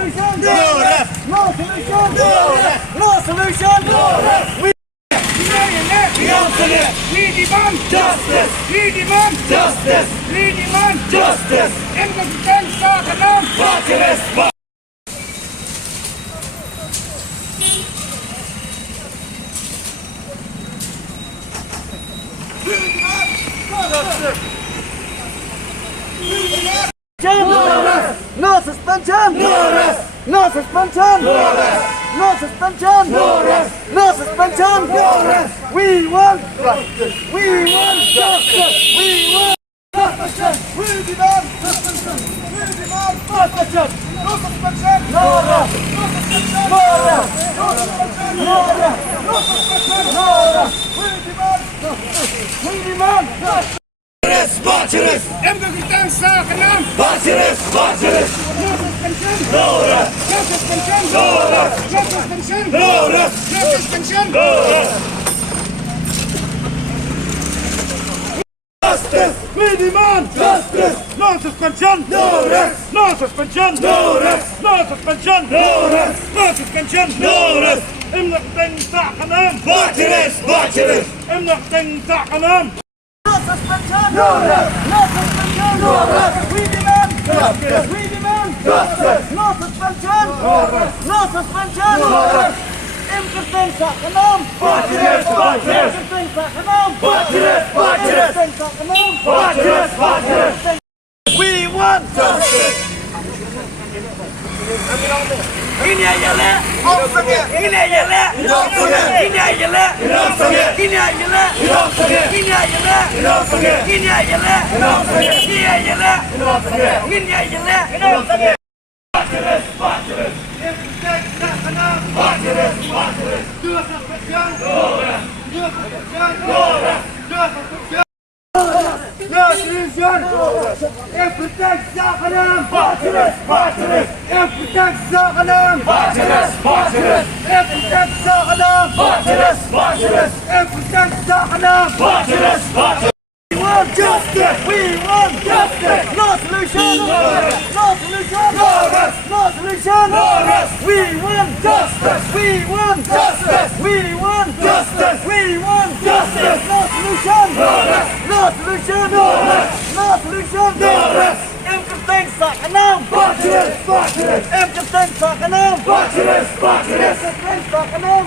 solution. No rest. No solution. No rest. No solution. No rest. We demand justice. We demand justice. We demand justice. Inkomsten sakınam. Partiles. No suspension. No rest. No suspension. No rest. No suspension. No rest. No suspension. No rest. We want justice. We want justice. We want justice. We demand suspension. We demand suspension. No suspension. No rest. No suspension. No rest. No suspension. No rest. No suspension. No rest. We demand justice. We demand justice. Partiles. Inkomsten sakınam. Partiles. Partiles. No suspension. No rest. No suspension. No rest. No suspension. No rest. No suspension. No rest. Justice. We demand justice. No suspension. No rest. No suspension. No rest. No suspension. No rest. No suspension. No rest. Inkomsten sakınam. Partiles. Partiles. Inkomsten sakınam. No suspension. No rest. No suspension. No rest. We demand justice. We demand justice. No suspension. No rest. No suspension. No rest. Inkomsten sakınam. Partiles. Partiles. Inkomsten sakınam. Partiles. Partiles. Inkomsten sakınam. Partiles. Partiles. We want Justice. Ini ajalah. Ini ajalah. Ini ajalah. Ini ajalah. Ini ajalah. Ini ajalah. Ini ajalah. Ini ajalah. Partiles. Partiles. Inkomsten sakınam. Partiles. Partiles. No suspension. No rest. No suspension. No rest. No suspension. No solution. Inkomsten sakınam. Partiles. Partiles. Inkomsten sakınam. Partiles. Partiles. Inkomsten sakınam. Partiles. Partiles. Inkomsten sakınam. Partiles. Partiles. We want justice. We want justice. No solution. No rest. No solution. No rest. No solution. No rest. We want Justice. We want Justice. We want Justice. We want Justice. No solution. No rest. No solution. No rest. No solution. No rest. Inkomsten sakınam. Partiles. Partiles. Inkomsten sakınam. Partiles. Partiles. Inkomsten sakınam.